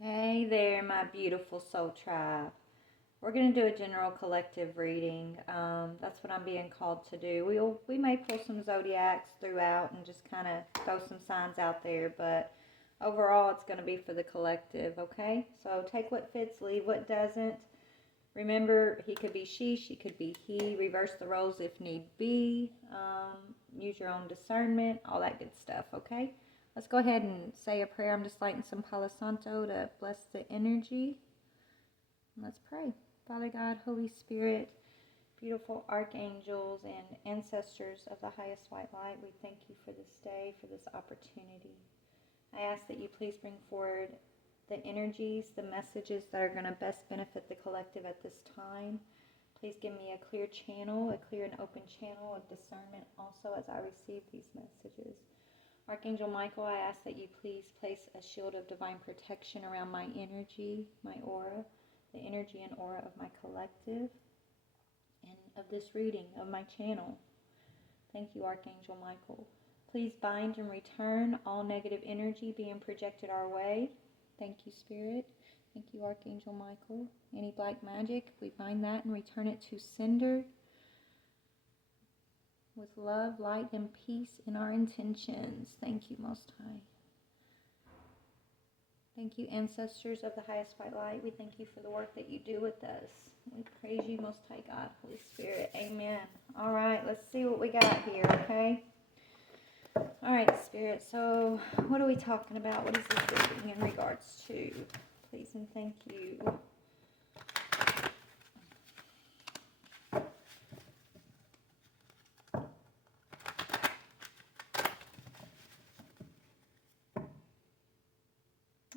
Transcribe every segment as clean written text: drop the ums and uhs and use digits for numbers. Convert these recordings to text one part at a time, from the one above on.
Hey there, my beautiful soul tribe. We're going to do a general collective reading. That's what I'm being called to do. We may pull some zodiacs throughout and just kind of throw some signs out there, but overall it's going to be for the collective, okay? So take what fits, leave what doesn't. Remember, he could be she could be he. Reverse the roles if need be. Use your own discernment, all that good stuff, okay? Let's go ahead and say a prayer. I'm just lighting some Palo Santo to bless the energy. Let's pray. Father God, Holy Spirit, beautiful archangels and ancestors of the highest white light, we thank you for this day, for this opportunity. I ask that you please bring forward the energies, the messages that are going to best benefit the collective at this time. Please give me a clear channel, a clear and open channel of discernment also as I receive these messages. Archangel Michael, I ask that you please place a shield of divine protection around my energy, my aura, the energy and aura of my collective, and of this reading, of my channel. Thank you, Archangel Michael. Please bind and return all negative energy being projected our way. Thank you, Spirit. Thank you, Archangel Michael. Any black magic, we bind that and return it to sender with love, light, and peace in our intentions. Thank you, Most High. Thank you, ancestors of the highest white light. We thank you for the work that you do with us. We praise you, Most High God, Holy Spirit. Amen. All right, let's see what we got here, okay? All right, Spirit, so what are we talking about? What is this reading in regards to? Please and thank you.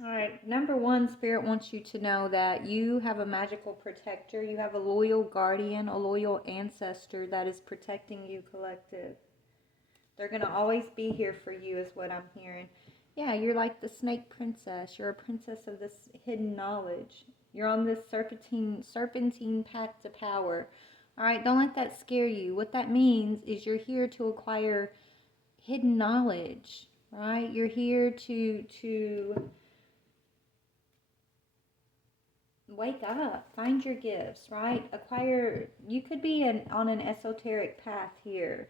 All right, number one, Spirit wants you to know that you have a magical protector. You have a loyal guardian, a loyal ancestor that is protecting you, collective. They're going to always be here for you is what I'm hearing. Yeah, you're like the snake princess. You're a princess of this hidden knowledge. You're on this serpentine path to power. All right, don't let that scare you. What that means is you're here to acquire hidden knowledge, right? You're here to wake up, find your gifts, right? Acquire, you could be on an esoteric path here.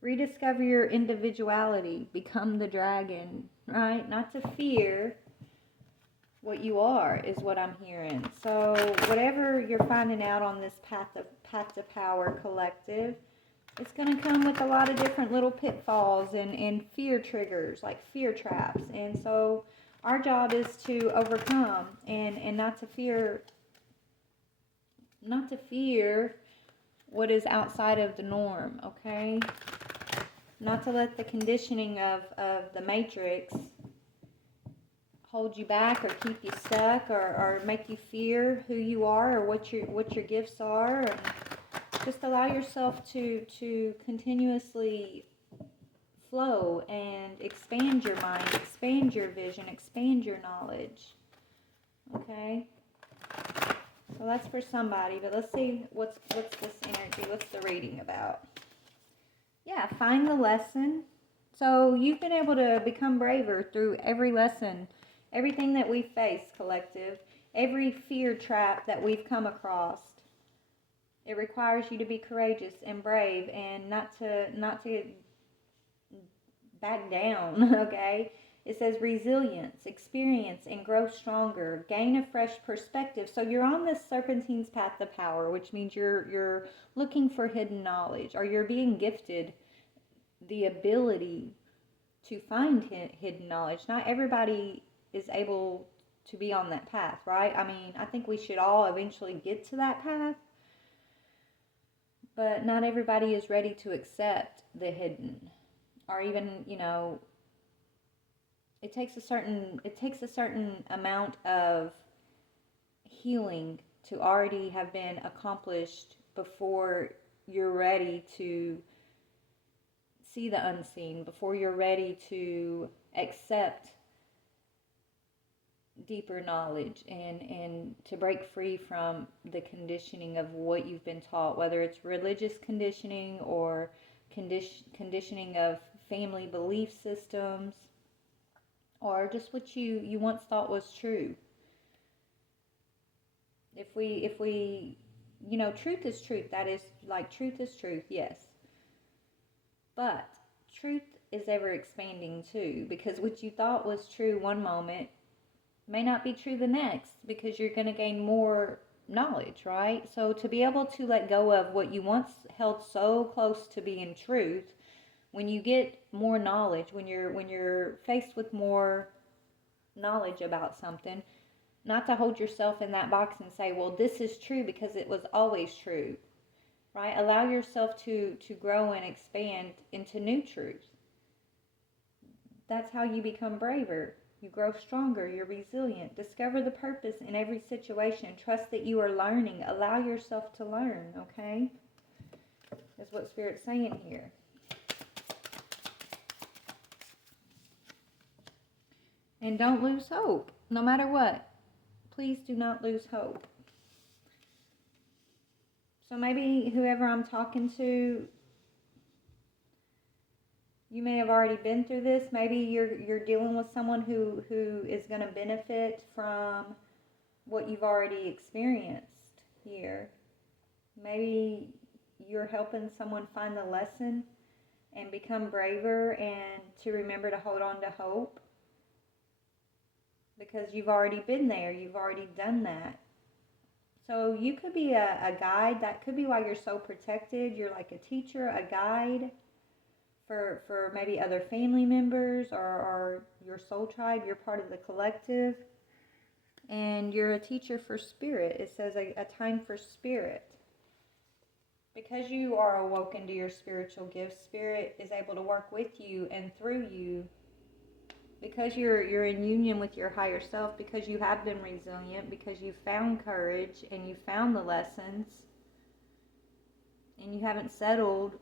Rediscover your individuality, become the dragon, right? Not to fear what you are is what I'm hearing. So whatever you're finding out on this path to power, collective, it's going to come with a lot of different little pitfalls and fear triggers, like fear traps. And so our job is to overcome and not to fear what is outside of the norm, okay? Not to let the conditioning of the matrix hold you back or keep you stuck or make you fear who you are or what your gifts are. And just allow yourself to continuously flow and expand your mind, expand your vision, expand your knowledge. Okay? So that's for somebody, but let's see what's this energy, what's the reading about? Yeah, find the lesson. So you've been able to become braver through every lesson, everything that we face, collective, every fear trap that we've come across. It requires you to be courageous and brave and not to back down, okay? It says resilience, experience, and grow stronger. Gain a fresh perspective. So you're on this serpentine's path to power, which means you're looking for hidden knowledge, or you're being gifted the ability to find hidden knowledge. Not everybody is able to be on that path, right? I mean, I think we should all eventually get to that path, but not everybody is ready to accept the hidden, or even, it takes a certain amount of healing to already have been accomplished before you're ready to see the unseen, before you're ready to accept deeper knowledge and to break free from the conditioning of what you've been taught, whether it's religious conditioning or conditioning of family belief systems, or just what you once thought was true. If we truth is truth. That is, like, truth is truth, yes. But truth is ever expanding too, because what you thought was true one moment may not be true the next, because you're going to gain more knowledge, right? So to be able to let go of what you once held so close to being truth, when you get more knowledge, when you're faced with more knowledge about something, not to hold yourself in that box and say, well, this is true because it was always true, right? Allow yourself to grow and expand into new truths. That's how you become braver. You grow stronger. You're resilient. Discover the purpose in every situation. Trust that you are learning. Allow yourself to learn, okay? That's what Spirit's saying here. And don't lose hope, no matter what. Please do not lose hope. So maybe whoever I'm talking to, you may have already been through this. Maybe you're dealing with someone who is going to benefit from what you've already experienced here. Maybe you're helping someone find the lesson and become braver, and to remember to hold on to hope, because you've already been there. You've already done that. So you could be a guide. That could be why you're so protected. You're like a teacher, a guide for maybe other family members or your soul tribe. You're part of the collective. And you're a teacher for spirit. It says a time for spirit. Because you are awoken to your spiritual gifts, Spirit is able to work with you and through you. Because you're in union with your higher self, because you have been resilient, because you found courage and you found the lessons, and you haven't settled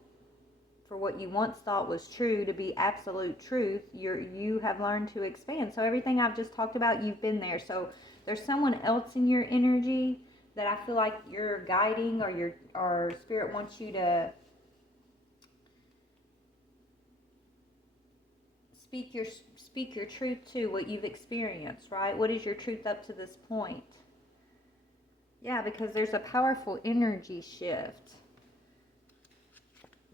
for what you once thought was true to be absolute truth. You have learned to expand. So everything I've just talked about, you've been there. So there's someone else in your energy that I feel like you're guiding, or Spirit wants you to speak your truth to, what you've experienced, right? What is your truth up to this point? Yeah, because there's a powerful energy shift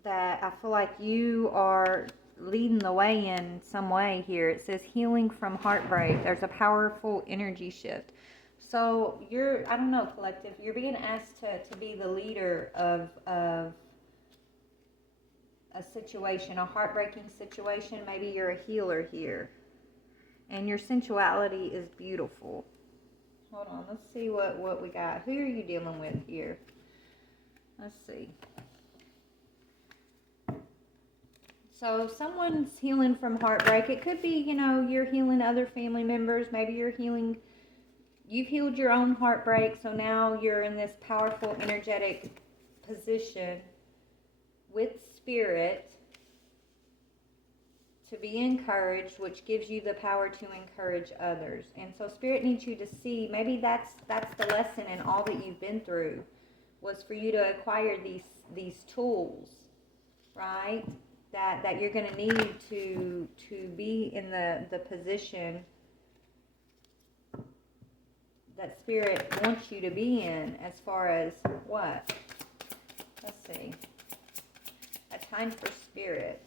that I feel like you are leading the way in some way here. It says healing from heartbreak. There's a powerful energy shift. So I don't know, collective, you're being asked to be the leader of a situation, a heartbreaking situation. Maybe you're a healer here. And your sensuality is beautiful. Hold on, let's see what we got. Who are you dealing with here? Let's see. So someone's healing from heartbreak. It could be, you're healing other family members. Maybe you've healed your own heartbreak, so now you're in this powerful, energetic position with Spirit to be encouraged, which gives you the power to encourage others. And so Spirit needs you to see, maybe that's the lesson in all that you've been through, was for you to acquire these tools, right? That you're going to need to be in the position that Spirit wants you to be in, as far as what? Let's see. A time for Spirit.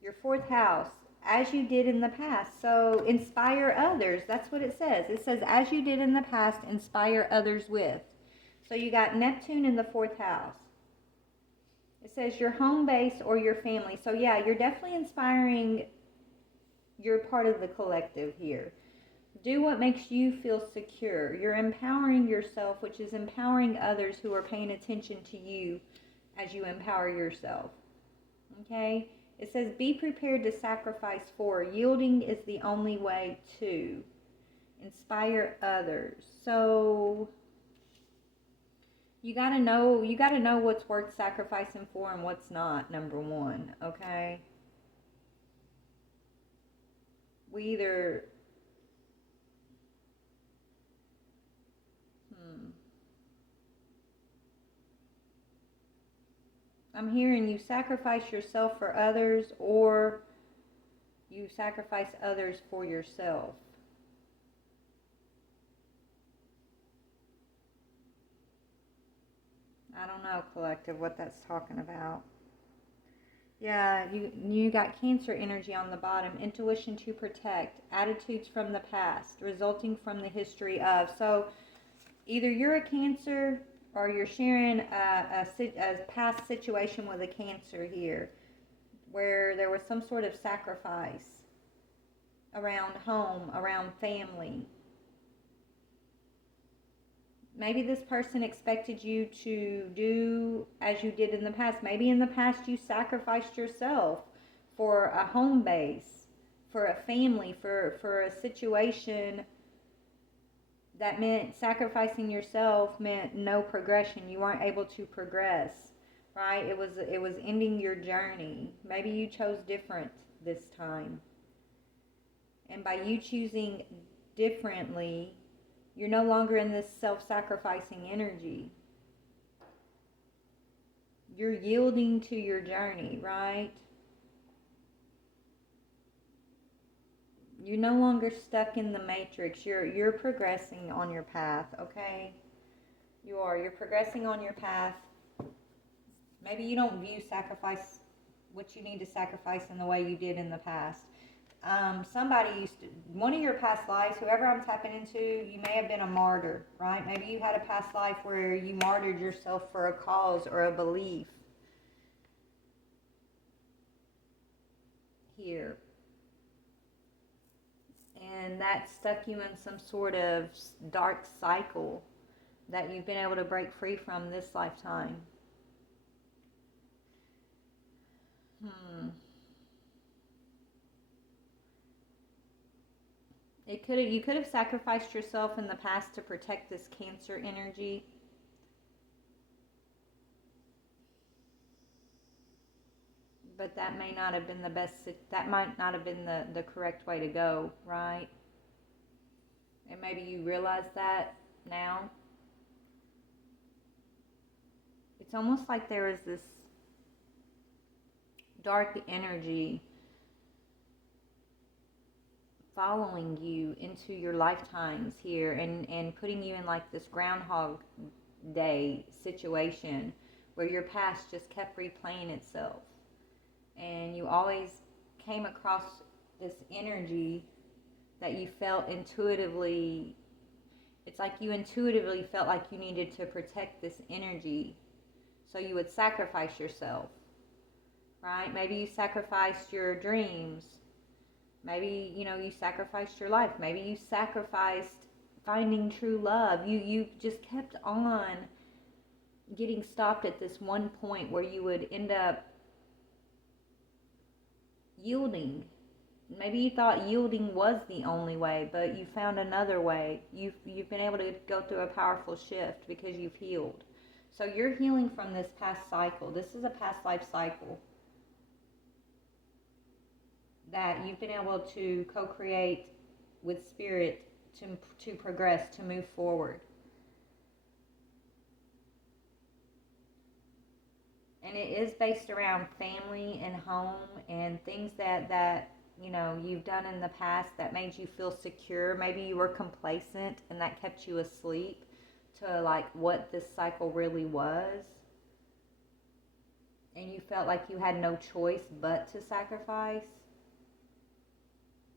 Your fourth house, as you did in the past. So inspire others. That's what it says. It says, as you did in the past, inspire others with. So you got Neptune in the fourth house. It says your home base or your family. So yeah, you're definitely inspiring. You're part of the collective here. Do what makes you feel secure. You're empowering yourself, which is empowering others who are paying attention to you as you empower yourself. Okay? It says, be prepared to sacrifice for. Yielding is the only way to inspire others. So you gotta know what's worth sacrificing for and what's not, number one, okay? I'm hearing you sacrifice yourself for others, or You sacrifice others for yourself. I don't know, collective, what that's talking about. Yeah, you got Cancer energy on the bottom. Intuition to protect. Attitudes from the past, resulting from the history of. So either you're a Cancer or you're sharing a past situation with a Cancer here where there was some sort of sacrifice around home, around family. Maybe this person expected you to do as you did in the past. Maybe in the past you sacrificed yourself for a home base, for a family, for a situation that meant sacrificing yourself meant no progression. You weren't able to progress, right? It was ending your journey. Maybe you chose different this time. And by you choosing differently, you're no longer in this self-sacrificing energy. You're yielding to your journey, right? You're no longer stuck in the matrix. You're progressing on your path, okay? You are. You're progressing on your path. Maybe you don't view sacrifice, what you need to sacrifice in the way you did in the past. Somebody used to, one of your past lives, whoever I'm tapping into, you may have been a martyr, right? Maybe you had a past life where you martyred yourself for a cause or a belief. Here. And that stuck you in some sort of dark cycle that you've been able to break free from this lifetime. You could have sacrificed yourself in the past to protect this Cancer energy. But that may not have been the best, that might not have been the correct way to go, right? And maybe you realize that now. It's almost like there is this dark energy following you into your lifetimes here and putting you in like this Groundhog Day situation where your past just kept replaying itself. And you always came across this energy that you felt intuitively. It's like you intuitively felt like you needed to protect this energy. So you would sacrifice yourself, right? Maybe you sacrificed your dreams. Maybe, you sacrificed your life. Maybe you sacrificed finding true love. You just kept on getting stopped at this one point where you would end up yielding. Maybe you thought yielding was the only way, but you found another way. You've been able to go through a powerful shift because you've healed. So you're healing from this past cycle. This is a past life cycle that you've been able to co-create with spirit to progress, to move forward. And it is based around family and home and things that you've done in the past that made you feel secure. Maybe you were complacent and that kept you asleep to like what this cycle really was. And you felt like you had no choice but to sacrifice.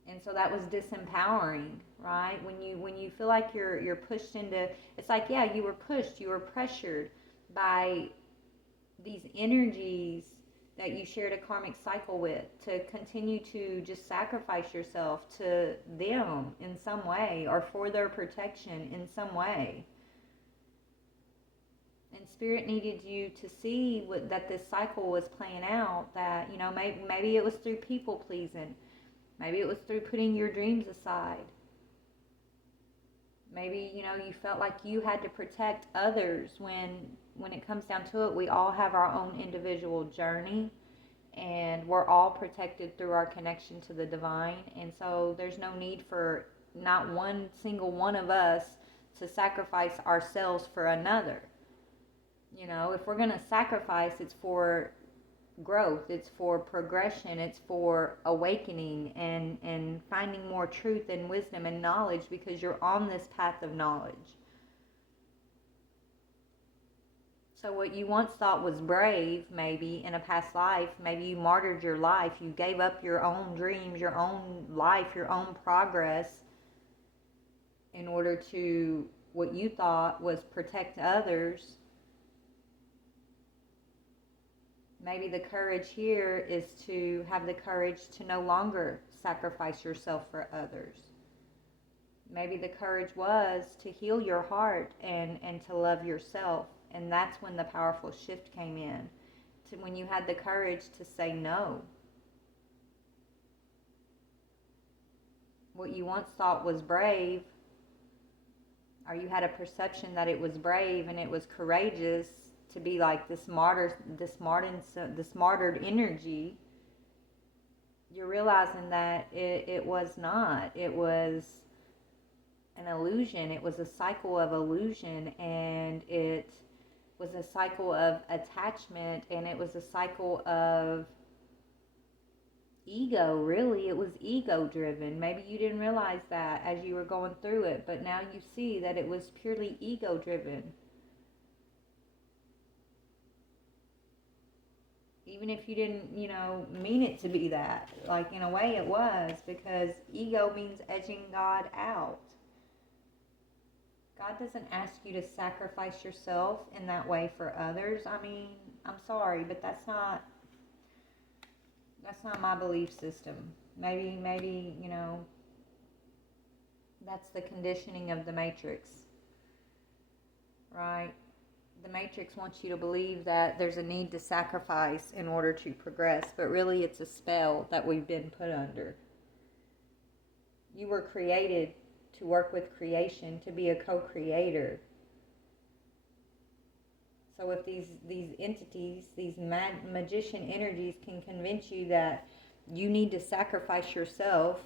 And so that was disempowering, right? When you feel like you're pushed into, it's like, yeah, you were pushed, you were pressured by these energies that you shared a karmic cycle with to continue to just sacrifice yourself to them in some way or for their protection in some way. And spirit needed you to see that this cycle was playing out, that, maybe it was through people pleasing. Maybe it was through putting your dreams aside. Maybe, you felt like you had to protect others when it comes down to it, we all have our own individual journey and we're all protected through our connection to the divine. And so there's no need for not one single one of us to sacrifice ourselves for another. If we're going to sacrifice, it's for growth, it's for progression, it's for awakening and finding more truth and wisdom and knowledge, because you're on this path of knowledge. So what you once thought was brave, maybe in a past life, maybe you martyred your life, you gave up your own dreams, your own life, your own progress in order to, what you thought was protect others. Maybe the courage here is to have the courage to no longer sacrifice yourself for others. Maybe the courage was to heal your heart and to love yourself. And that's when the powerful shift came in. To when you had the courage to say no. What you once thought was brave, or you had a perception that it was brave and it was courageous to be like this martyred energy, you're realizing that it was not. It was an illusion. It was a cycle of illusion, and it was a cycle of attachment, and it was a cycle of ego. Really, it was ego driven. Maybe you didn't realize that as you were going through it, but now you see that it was purely ego driven. Even if you didn't, mean it to be that, like in a way it was, because ego means edging God out. God doesn't ask you to sacrifice yourself in that way for others. I mean, I'm sorry, but that's not my belief system. Maybe, that's the conditioning of the Matrix, right? The Matrix wants you to believe that there's a need to sacrifice in order to progress, but really it's a spell that we've been put under. You were created to work with creation, to be a co-creator. So if these entities, these magician energies can convince you that you need to sacrifice yourself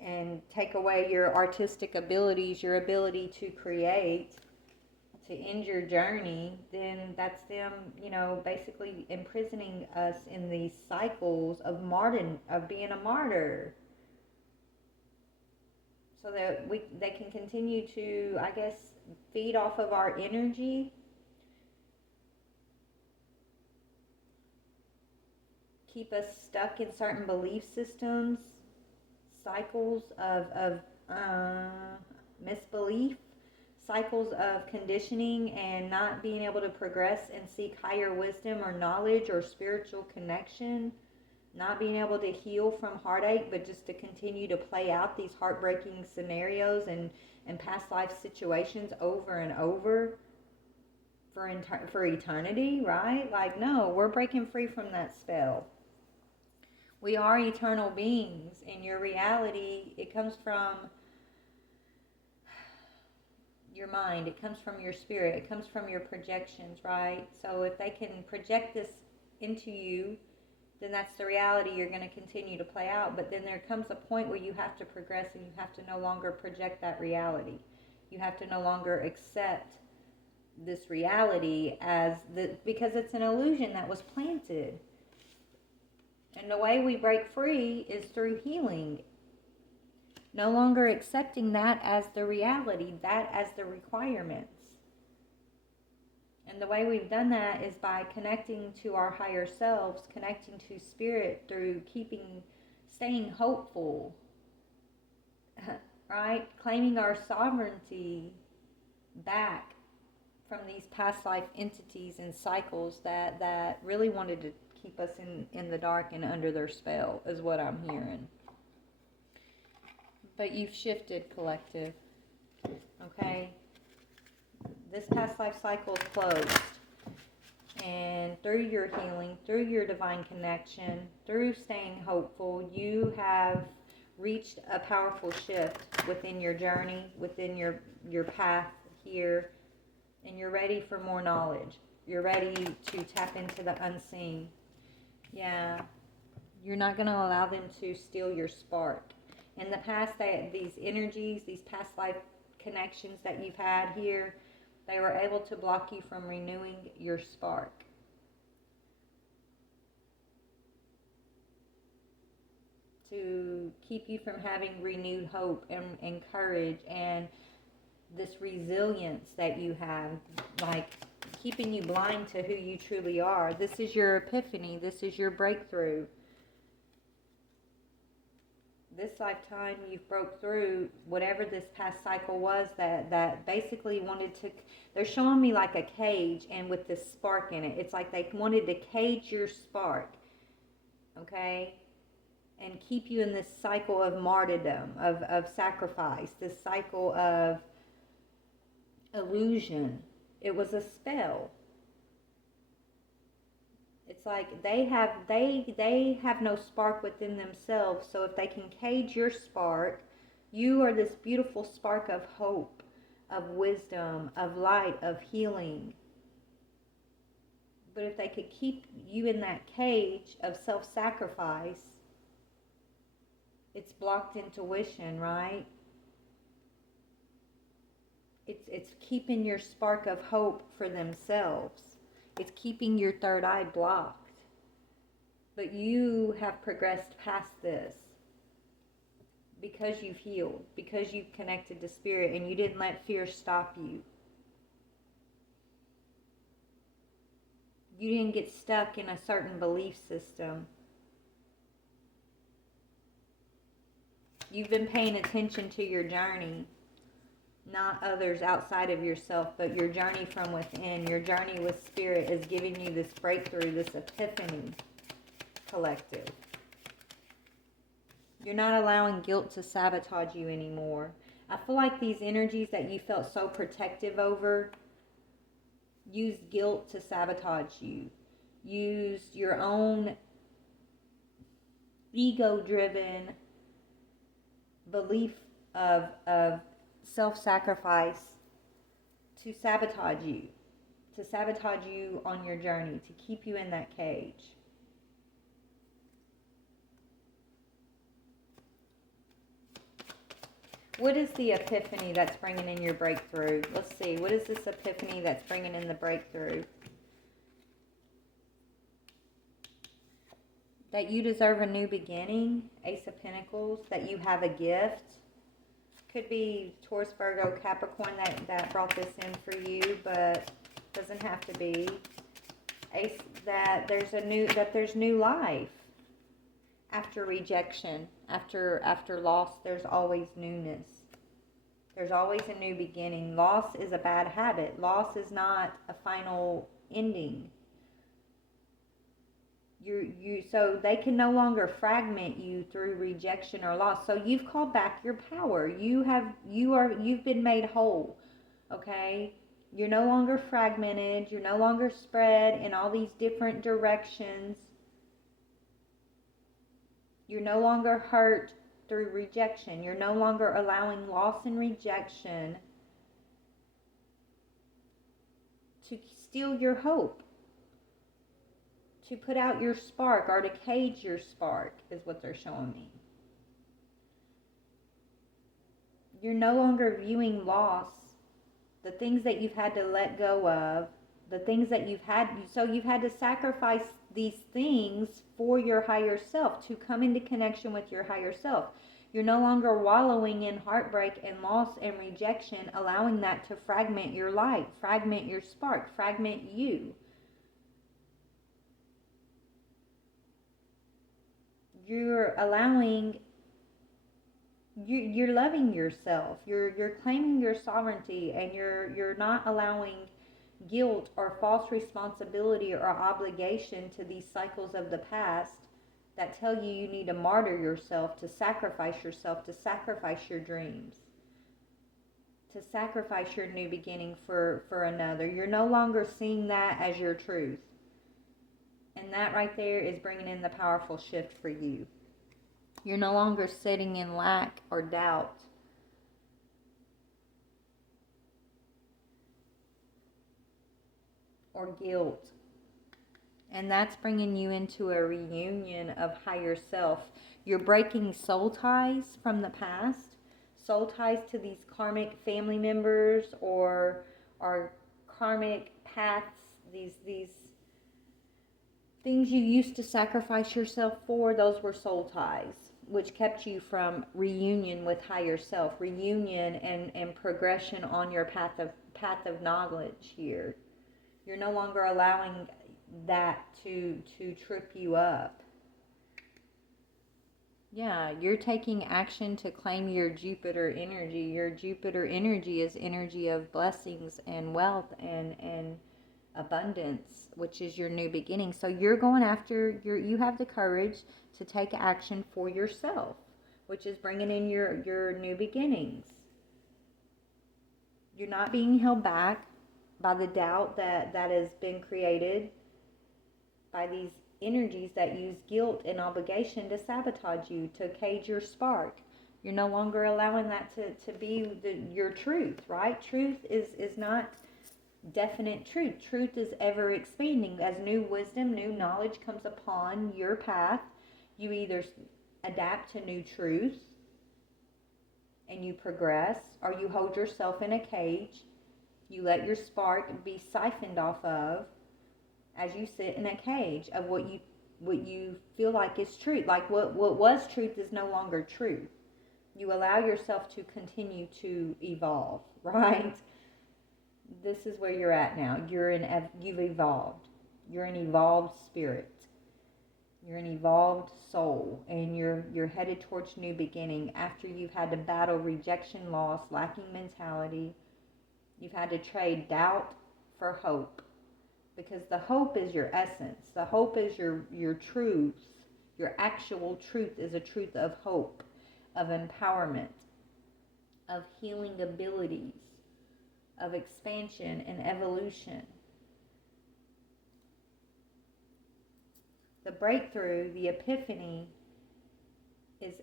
and take away your artistic abilities, your ability to create, to end your journey, then that's them, basically imprisoning us in these cycles of being a martyr. So that they can continue to, I guess, feed off of our energy, keep us stuck in certain belief systems, cycles of misbelief, cycles of conditioning, and not being able to progress and seek higher wisdom or knowledge or spiritual connection. Not being able to heal from heartache, but just to continue to play out these heartbreaking scenarios and past life situations over and over for eternity, right? Like, no, we're breaking free from that spell. We are eternal beings, and your reality, it comes from your mind, it comes from your spirit, it comes from your projections, right? So if they can project this into you, then that's the reality you're going to continue to play out. But then there comes a point where you have to progress, and you have to no longer project that reality. You have to no longer accept this reality because it's an illusion that was planted. And the way we break free is through healing. No longer accepting that as the reality, that as the requirements. And the way we've done that is by connecting to our higher selves, connecting to spirit through staying hopeful, right? Claiming our sovereignty back from these past life entities and cycles that really wanted to keep us in the dark and under their spell, is what I'm hearing. But you've shifted, collective, okay? This past life cycle is closed, and through your healing, through your divine connection, through staying hopeful, you have reached a powerful shift within your journey, within your path here, and you're ready for more knowledge. You're ready to tap into the unseen. Yeah, you're not going to allow them to steal your spark. In the past, these energies, these past life connections that you've had here, they were able to block you from renewing your spark. to keep you from having renewed hope and courage and this resilience that you have, like keeping you blind to who you truly are. This is your epiphany. This is your breakthrough. This lifetime you've broke through whatever this past cycle was that basically wanted to, they're showing me like a cage and with this spark in it. It's like they wanted to cage your spark, okay? And keep you in this cycle of martyrdom, of sacrifice, this cycle of illusion. It was a spell. It's like they have no spark within themselves, so if they can cage your spark, you are this beautiful spark of hope, of wisdom, of light, of healing. But if they could keep you in that cage of self-sacrifice, it's blocked intuition, right? It's keeping your spark of hope for themselves. It's keeping your third eye blocked. But you have progressed past this because you've healed, because you've connected to spirit, and you didn't let fear stop you. You didn't get stuck in a certain belief system. You've been paying attention to your journey. Not others outside of yourself, but your journey from within. Your journey with spirit is giving you this breakthrough, this epiphany, collective. You're not allowing guilt to sabotage you anymore. I feel like these energies that you felt so protective over, used guilt to sabotage you. Used your own ego-driven belief of self-sacrifice to sabotage you on your journey, to keep you in that cage. What is the epiphany that's bringing in your breakthrough? Let's see. What is this epiphany that's bringing in the breakthrough? That you deserve a new beginning. Ace of Pentacles. That you have a gift. Could be Taurus, Virgo, Capricorn that brought this in for you, but doesn't have to be. Ace, that there's new life after rejection, after loss. There's always newness. There's always a new beginning. Loss is a bad habit. Loss is not a final ending. So they can no longer fragment you through rejection or loss. So you've called back your power. You've been made whole. Okay? You're no longer fragmented. You're no longer spread in all these different directions. You're no longer hurt through rejection. You're no longer allowing loss and rejection to steal your hope, to put out your spark, or to cage your spark, is what they're showing me. You're no longer viewing loss, the things that you've had to let go of, the things that you've had to sacrifice these things for your higher self, to come into connection with your higher self. You're no longer wallowing in heartbreak and loss and rejection, allowing that to fragment your light, fragment your spark, fragment you. You're loving yourself. You're claiming your sovereignty, and you're not allowing guilt or false responsibility or obligation to these cycles of the past that tell you you need to martyr yourself, to sacrifice your dreams, to sacrifice your new beginning for another. You're no longer seeing that as your truth. And that right there is bringing in the powerful shift for you. You're no longer sitting in lack or doubt. Or guilt. And that's bringing you into a reunion of higher self. You're breaking soul ties from the past. Soul ties to these karmic family members or karmic paths. These things you used to sacrifice yourself for, those were soul ties. which kept you from reunion with higher self, reunion and progression on your path of knowledge here. You're no longer allowing that to trip you up. Yeah, you're taking action to claim your Jupiter energy. Your Jupiter energy is energy of blessings and wealth and abundance, which is your new beginning. So you're going after you have the courage to take action for yourself, which is bringing in your new beginnings. You're not being held back by the doubt that has been created by these energies that use guilt and obligation to sabotage you, to cage your spark. You're no longer allowing that to be your truth, right? Truth is not definite truth. Truth is ever expanding. As new wisdom, new knowledge comes upon your path, you either adapt to new truth and you progress, or you hold yourself in a cage. You let your spark be siphoned off of as you sit in a cage of what you feel like is truth. Like what was truth is no longer truth. You allow yourself to continue to evolve, right? This is where you're at now. You've evolved. You're an evolved spirit. You're an evolved soul, and you're headed towards new beginning after you've had to battle rejection, loss, lacking mentality. You've had to trade doubt for hope, because the hope is your essence. The hope is your truth. Your actual truth is a truth of hope, of empowerment, of healing abilities, of expansion and evolution. The breakthrough, the epiphany, is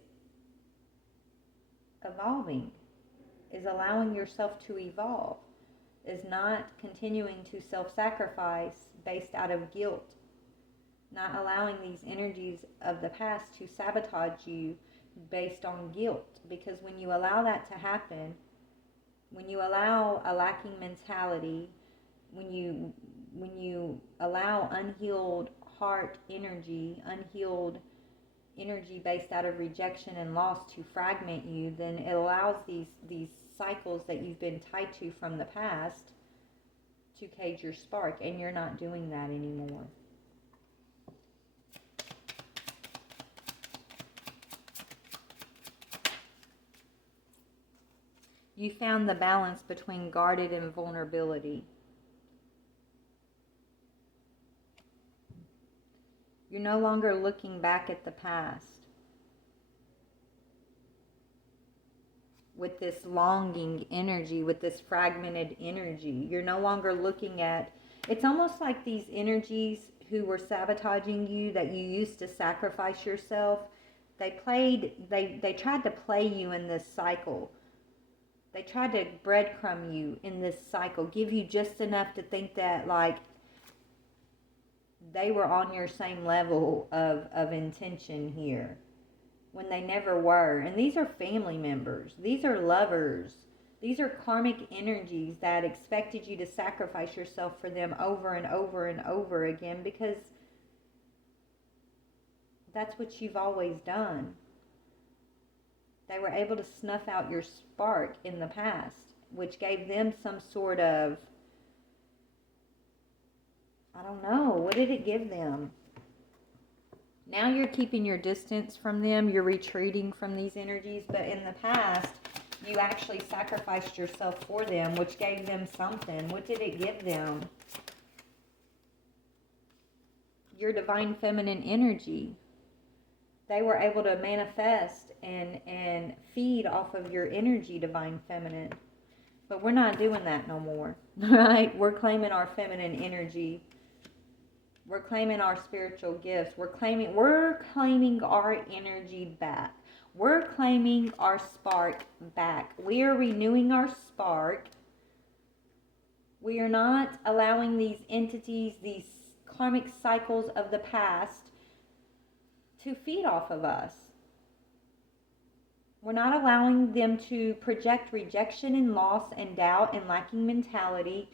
evolving, is allowing yourself to evolve, is not continuing to self-sacrifice based out of guilt, not allowing these energies of the past to sabotage you based on guilt. Because when you allow that to happen, when you allow a lacking mentality, when you allow unhealed heart energy, unhealed energy based out of rejection and loss to fragment you, then it allows these cycles that you've been tied to from the past to cage your spark, and you're not doing that anymore. You found the balance between guarded and vulnerability. You're no longer looking back at the past with this longing energy, with this fragmented energy. You're no longer looking at, it's almost like these energies who were sabotaging you, that you used to sacrifice yourself, they tried to play you in this cycle. They tried to breadcrumb you in this cycle, give you just enough to think that like they were on your same level of intention here, when they never were. And these are family members. These are lovers. These are karmic energies that expected you to sacrifice yourself for them over and over and over again, because that's what you've always done. They were able to snuff out your spark in the past, which gave them some sort of, I don't know, what did it give them? Now you're keeping your distance from them, you're retreating from these energies, but in the past, you actually sacrificed yourself for them, which gave them something. What did it give them? Your divine feminine energy. They were able to manifest and feed off of your energy, divine feminine. But we're not doing that no more, right? We're claiming our feminine energy. We're claiming our spiritual gifts. We're claiming our energy back. We're claiming our spark back. We are renewing our spark. We are not allowing these entities, these karmic cycles of the past, to feed off of us. We're not allowing them to project rejection and loss and doubt and lacking mentality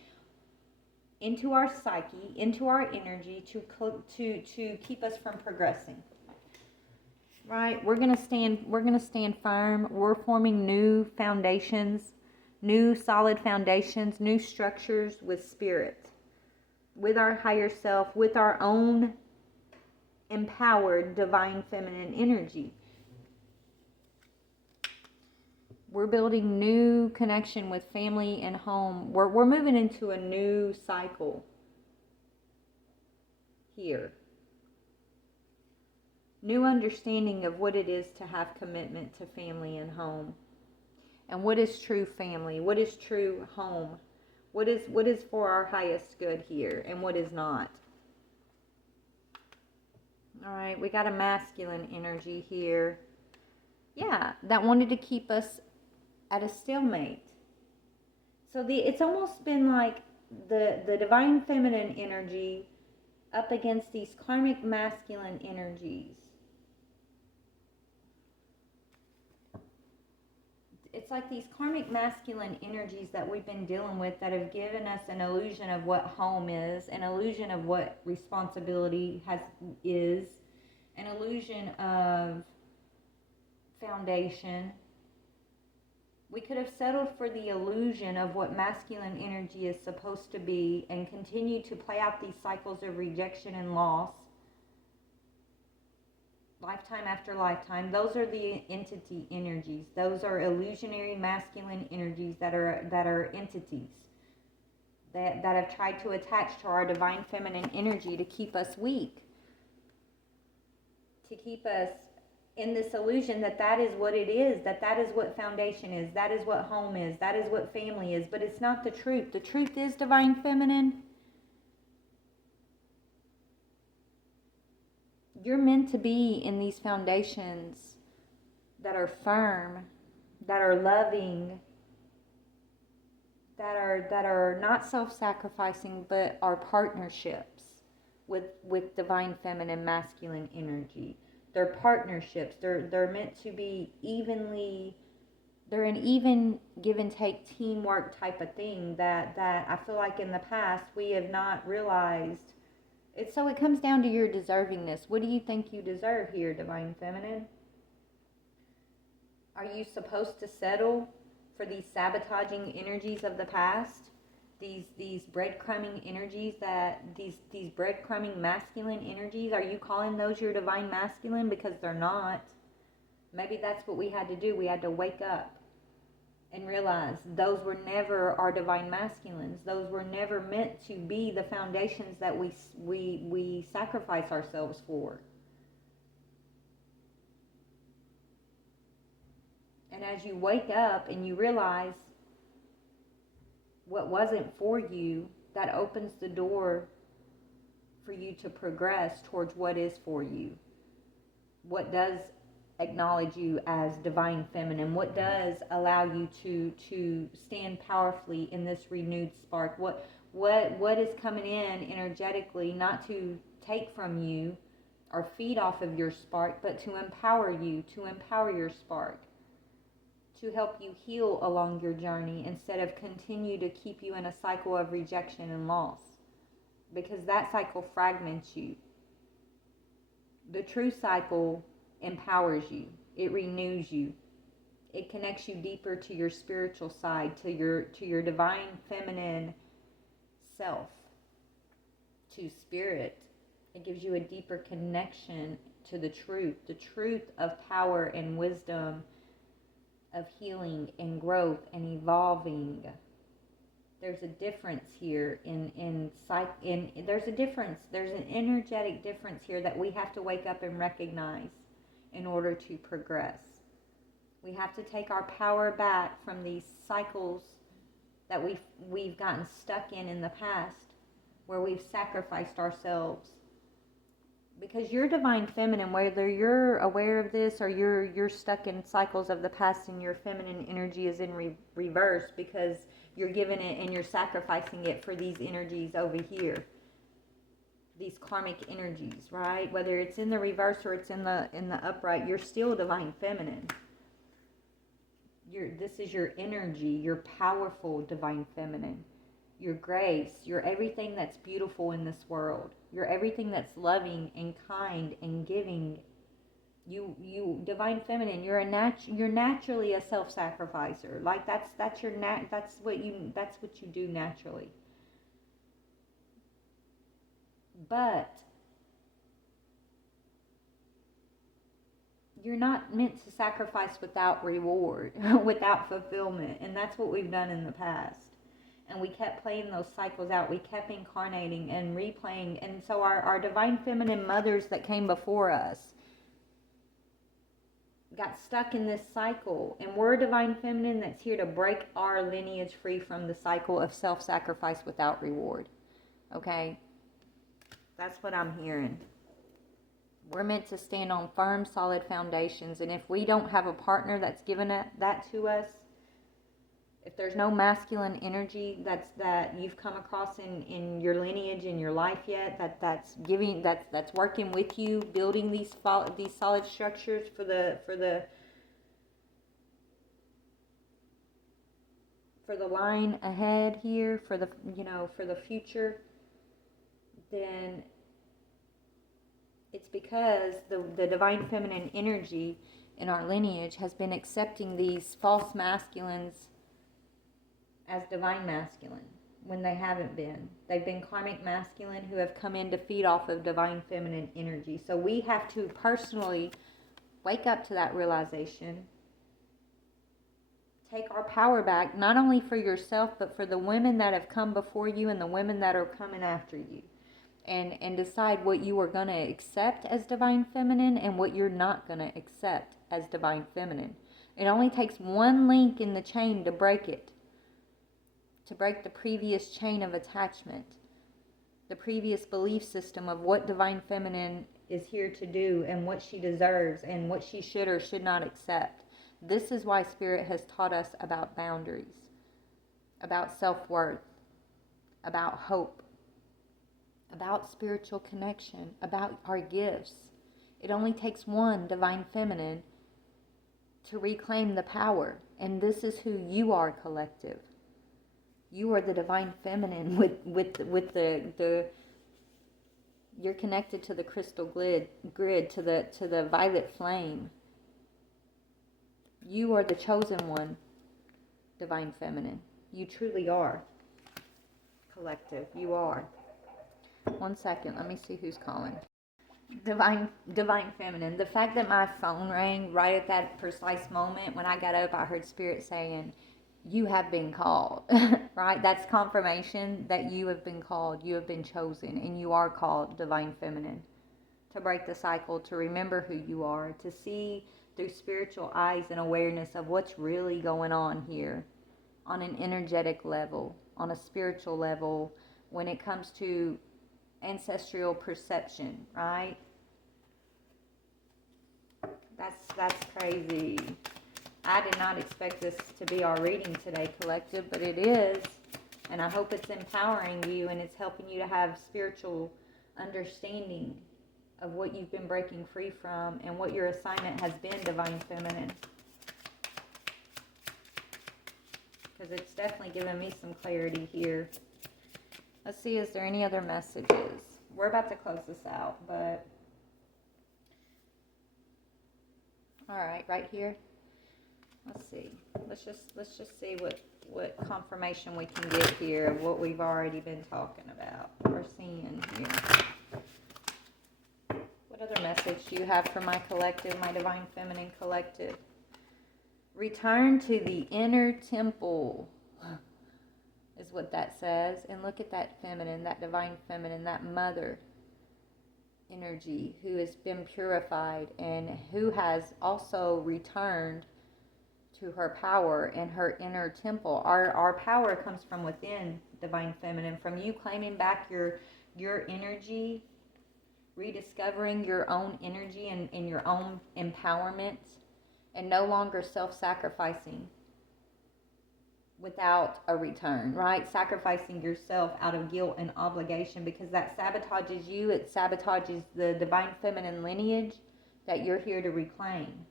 into our psyche, into our energy, to keep us from progressing. right? We're going to stand firm. We're forming new foundations, new solid foundations, new structures with spirit, with our higher self, with our own empowered divine feminine energy. We're building new connection with family and home. We're moving into a new cycle here. New understanding of what it is to have commitment to family and home. And what is true family? What is true home? What is for our highest good here and what is not? All right, we got a masculine energy here. Yeah, that wanted to keep us at a stalemate. So it's almost been like the divine feminine energy up against these karmic masculine energies. It's like these karmic masculine energies that we've been dealing with that have given us an illusion of what home is, an illusion of what responsibility is, an illusion of foundation. We could have settled for the illusion of what masculine energy is supposed to be and continue to play out these cycles of rejection and loss, lifetime after lifetime. Those are the entity energies. Those are illusionary masculine energies that are entities that have tried to attach to our divine feminine energy to keep us weak, to keep us in this illusion that is what it is, that is what foundation is, that is what home is, that is what family is. But it's not the truth. The truth is divine feminine. You're meant to be in these foundations that are firm, that are loving, that are not self-sacrificing, but are partnerships with divine feminine masculine energy. They're partnerships. They're meant to be evenly. They're an even give and take teamwork type of thing that I feel like in the past we have not realized. So it comes down to your deservingness. What do you think you deserve here, divine feminine? Are you supposed to settle for these sabotaging energies of the past? These breadcrumbing energies, these breadcrumbing masculine energies, are you calling those your divine masculine? Because they're not. Maybe that's what we had to do. We had to wake up and realize those were never our divine masculines. Those were never meant to be the foundations that we sacrifice ourselves for. And as you wake up and you realize what wasn't for you, that opens the door for you to progress towards what is for you. What does acknowledge you as divine feminine? What does allow you to stand powerfully in this renewed spark? What is coming in energetically, not to take from you or feed off of your spark, but to empower you, to empower your spark, to help you heal along your journey instead of continue to keep you in a cycle of rejection and loss, because that cycle fragments you. The true cycle empowers you. It renews you. It connects you deeper to your spiritual side, to your divine feminine self, to spirit. It gives you a deeper connection to the truth of power and wisdom, of healing and growth and evolving. There's a difference here there's a difference. There's an energetic difference here that we have to wake up and recognize in order to progress. We have to take our power back from these cycles that we've gotten stuck in the past, where we've sacrificed ourselves. Because you're divine feminine, whether you're aware of this or you're stuck in cycles of the past and your feminine energy is in reverse because you're giving it and you're sacrificing it for these energies over here. These karmic energies, right? Whether it's in the reverse or it's in the upright, you're still divine feminine. This is your energy, your powerful divine feminine. Your grace, you're everything that's beautiful in this world. You're everything that's loving and kind and giving You divine feminine, you're naturally a self-sacrificer. Like that's what you do naturally. But you're not meant to sacrifice without reward, without fulfillment. And that's what we've done in the past. And we kept playing those cycles out. We kept incarnating and replaying. And so our divine feminine mothers that came before us got stuck in this cycle. And we're divine feminine that's here to break our lineage free from the cycle of self-sacrifice without reward. Okay? That's what I'm hearing. We're meant to stand on firm, solid foundations. And if we don't have a partner that's given that to us, if there's no masculine energy that you've come across in your lineage, in your life yet, that's working with you, building these solid structures for the line ahead here, for the future, then it's because the divine feminine energy in our lineage has been accepting these false masculines as divine masculine when they haven't been. They've been karmic masculine who have come in to feed off of divine feminine energy. So we have to personally wake up to that realization, take our power back, not only for yourself, but for the women that have come before you and the women that are coming after you. And decide what you are going to accept as divine feminine and what you're not going to accept as divine feminine. It only takes one link in the chain to break it. To break the previous chain of attachment. The previous belief system of what divine feminine is here to do and what she deserves and what she should or should not accept. This is why Spirit has taught us about boundaries, about self-worth, about hope, about spiritual connection, about our gifts. It only takes one divine feminine to reclaim the power. And this is who you are, collective. You are the divine feminine with the you're connected to the crystal grid, to the violet flame. You are the chosen one, divine feminine. You truly are, collective. You are. 1 second, let me see who's calling. Divine feminine. The fact that my phone rang right at that precise moment when I got up, I heard Spirit saying, you have been called, right? That's confirmation that you have been called, you have been chosen, and you are called divine feminine. To break the cycle, to remember who you are, to see through spiritual eyes and awareness of what's really going on here on an energetic level, on a spiritual level, when it comes to ancestral perception, right? That's crazy. I did not expect this to be our reading today, collective, but it is. And I hope it's empowering you and it's helping you to have spiritual understanding of what you've been breaking free from and what your assignment has been, divine feminine. Because it's definitely given me some clarity here. Let's see, is there any other messages? We're about to close this out, but... Alright, right here. Let's see. Let's just see what confirmation we can get here of what we've already been talking about or seeing here. What other message do you have for my collective, my divine feminine collective? Return to the inner temple is what that says. And look at that feminine, that divine feminine, that mother energy who has been purified and who has also returned to her power in her inner temple. Our power comes from within, divine feminine, from you claiming back your energy, rediscovering your own energy and your own empowerment, and no longer self-sacrificing without a return, right? Sacrificing yourself out of guilt and obligation, because that sabotages you. It sabotages the divine feminine lineage that you're here to reclaim.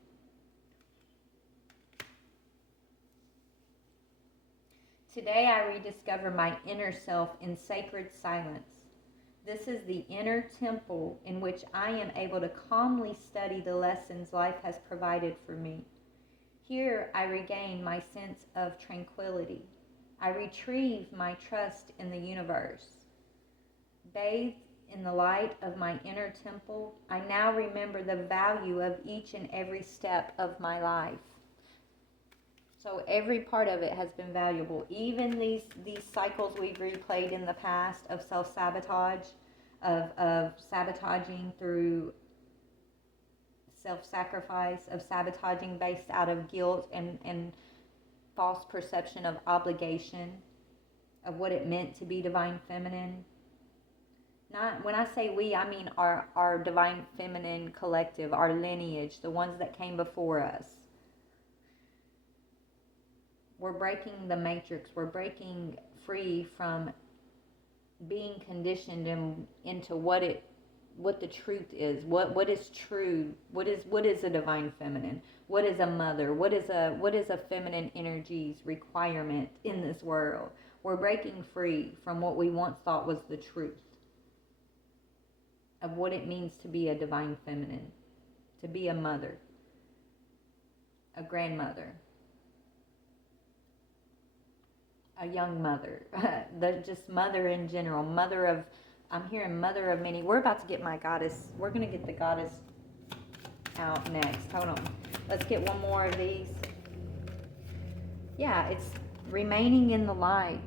Today I rediscover my inner self in sacred silence. This is the inner temple in which I am able to calmly study the lessons life has provided for me. Here I regain my sense of tranquility. I retrieve my trust in the universe. Bathed in the light of my inner temple, I now remember the value of each and every step of my life. So every part of it has been valuable. Even these cycles we've replayed in the past of self-sabotage, of sabotaging through self-sacrifice, of sabotaging based out of guilt and false perception of obligation, of what it meant to be divine feminine. Not when I say we, I mean our divine feminine collective, our lineage, the ones that came before us. We're breaking the matrix. We're breaking free from being conditioned into what the truth is. What is true? What is a divine feminine? What is a mother? What is a feminine energy's requirement in this world? We're breaking free from what we once thought was the truth of what it means to be a divine feminine, to be a mother, a grandmother, a young mother, just mother in general, mother of, I'm hearing mother of many. We're about to get my goddess, we're going to get the goddess out next. Hold on. Let's get one more of these. Yeah, it's remaining in the light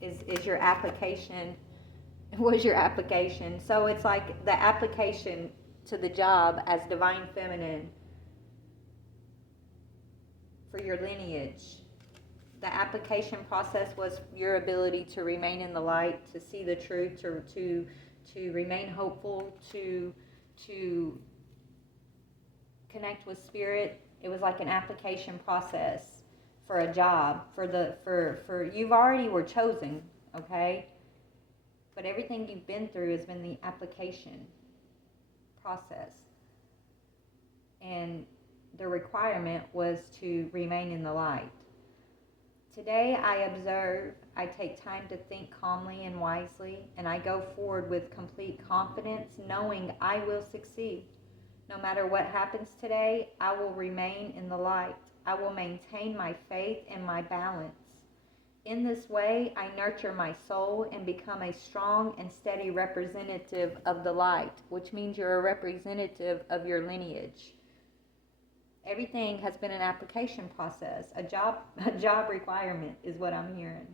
is your application, was your application. So it's like the application to the job as divine feminine for your lineage. The application process was your ability to remain in the light, to see the truth, to remain hopeful, to connect with spirit. It was like an application process for a job, for you've already were chosen, okay? But everything you've been through has been the application process. And the requirement was to remain in the light. Today I observe, I take time to think calmly and wisely, and I go forward with complete confidence, knowing I will succeed. No matter what happens today, I will remain in the light. I will maintain my faith and my balance. In this way, I nurture my soul and become a strong and steady representative of the light, which means you're a representative of your lineage. Everything has been an application process, a job requirement is what I'm hearing.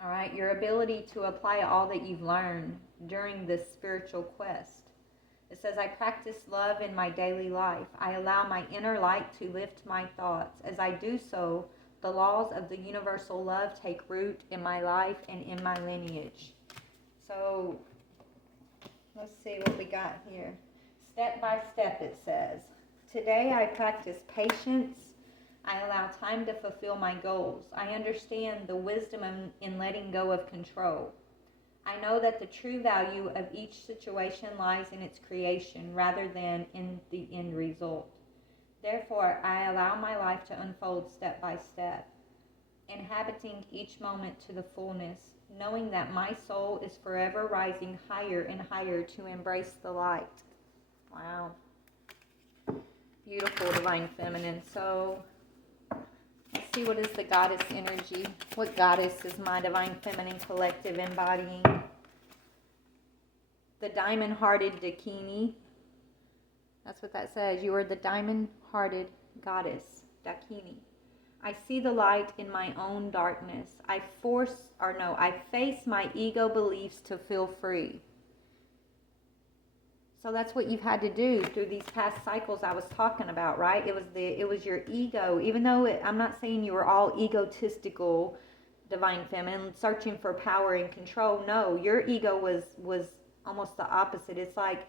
All right, your ability to apply all that you've learned during this spiritual quest. It says, I practice love in my daily life. I allow my inner light to lift my thoughts. As I do so, the laws of the universal love take root in my life and in my lineage. So, let's see what we got here. Step by step, it says. Today I practice patience. I allow time to fulfill my goals. I understand the wisdom in letting go of control. I know that the true value of each situation lies in its creation rather than in the end result. Therefore, I allow my life to unfold step by step, inhabiting each moment to the fullness, knowing that my soul is forever rising higher and higher to embrace the light. Wow. Beautiful divine feminine. So let's see, what is the goddess energy? What goddess is my divine feminine collective embodying? The diamond-hearted Dakini. That's what that says. You are the diamond-hearted goddess, Dakini. I see the light in my own darkness. I face my ego beliefs to feel free. So that's what you've had to do through these past cycles I was talking about, right? It was your ego. Even though I'm not saying you were all egotistical, divine feminine, searching for power and control. No, your ego was almost the opposite. It's like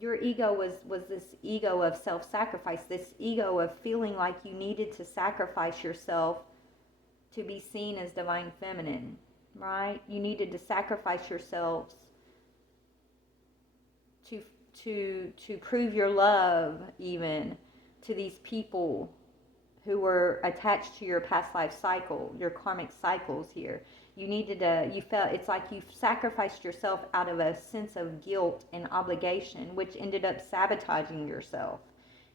your ego was this ego of self-sacrifice, this ego of feeling like you needed to sacrifice yourself to be seen as divine feminine, right? You needed to sacrifice yourselves to prove your love even to these people who were attached to your past life cycle, your karmic cycles here. You felt it's like you sacrificed yourself out of a sense of guilt and obligation, which ended up sabotaging yourself.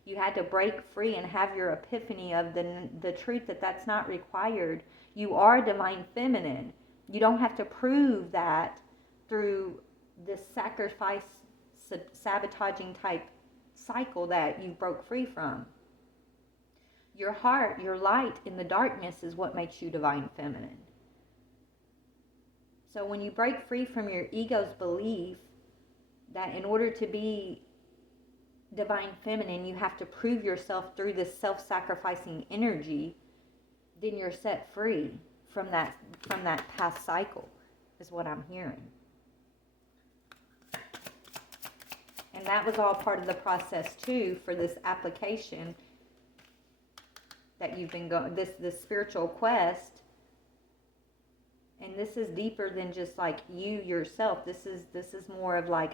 You had to break free and have your epiphany of the truth that that's not required. You are divine feminine. You don't have to prove that through this sacrifice, sabotaging type cycle that you broke free from. Your heart, your light in the darkness is what makes you divine feminine. So when you break free from your ego's belief that in order to be divine feminine, you have to prove yourself through this self-sacrificing energy, then you're set free from that past cycle, is what I'm hearing. And that was all part of the process too for this application that you've been going, this spiritual quest. And this is deeper than just like you yourself. This is more of like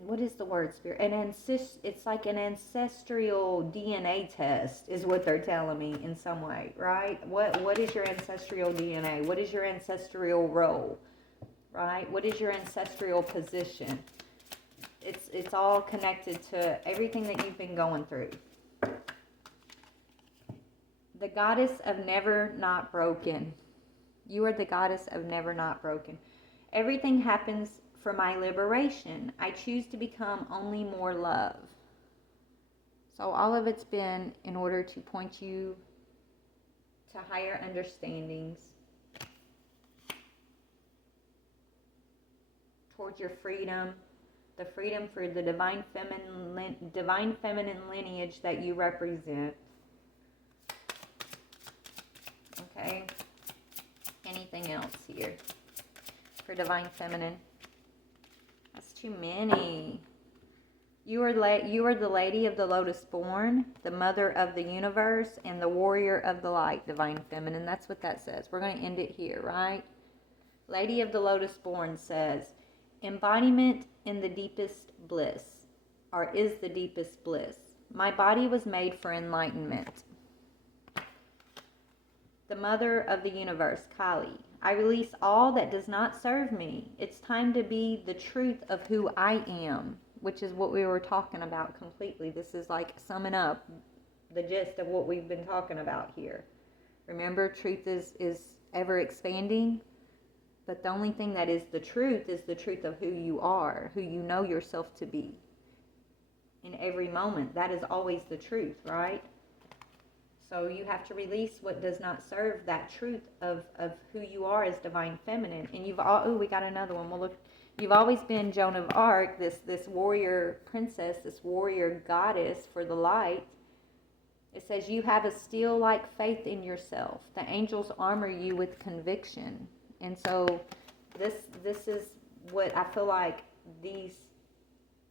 what is the word, spirit? It's like an ancestral DNA test is what they're telling me in some way, right? What is your ancestral DNA? What is your ancestral role, right? What is your ancestral position? It's all connected to everything that you've been going through. The goddess of never not broken. You are the goddess of never not broken. Everything happens for my liberation. I choose to become only more love. So all of it's been in order to point you to higher understandings, towards your freedom, the freedom for the divine feminine lineage that you represent. Okay. Anything else here for divine feminine? That's too many. You are the lady of the lotus born, the mother of the universe, and the warrior of the light, divine feminine. That's what that says. We're going to end it here, right? Lady of the lotus born says, embodiment in the deepest bliss, or is the deepest bliss. My body was made for enlightenment. The mother of the universe, Kali. I release all that does not serve me. It's time to be the truth of who I am, which is what we were talking about completely. This is like summing up the gist of what we've been talking about here. Remember, truth is ever expanding, but the only thing that is the truth of who you are, who you know yourself to be. In every moment, that is always the truth, right? So you have to release what does not serve that truth of who you are as divine feminine. And we got another one. We'll look. You've always been Joan of Arc, this warrior princess, this warrior goddess for the light. It says you have a steel-like faith in yourself. The angels armor you with conviction. And so this is what I feel like these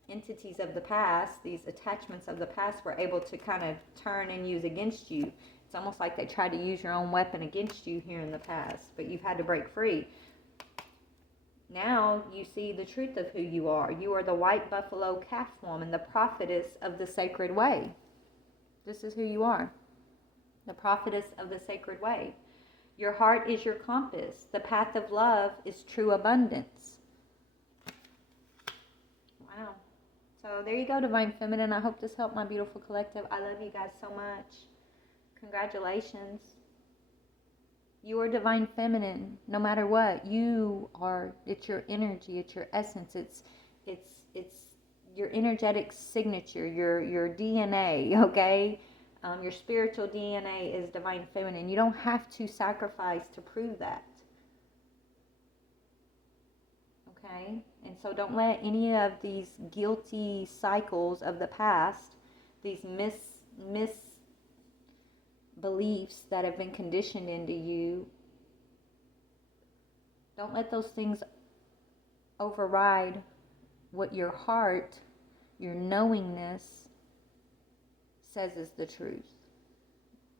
entities of the past, these attachments of the past were able to kind of turn and use against you. It's almost like they tried to use your own weapon against you here in the past, but you've had to break free. Now you see the truth of who you are. You are the white buffalo calf woman, the prophetess of the sacred way. This is who you are. The prophetess of the sacred way. Your heart is your compass. The path of love is true abundance. Wow. So there you go, divine feminine. I hope this helped my beautiful collective. I love you guys so much. Congratulations. You are divine feminine, no matter what. You are, it's your energy, it's your essence, it's your energetic signature, your DNA, okay? Your spiritual DNA is divine feminine. You don't have to sacrifice to prove that. Okay? And so don't let any of these guilty cycles of the past, these beliefs that have been conditioned into you, don't let those things override what your heart, your knowingness says is the truth.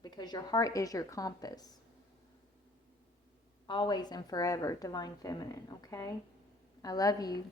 Because your heart is your compass. Always and forever, divine feminine, okay? I love you.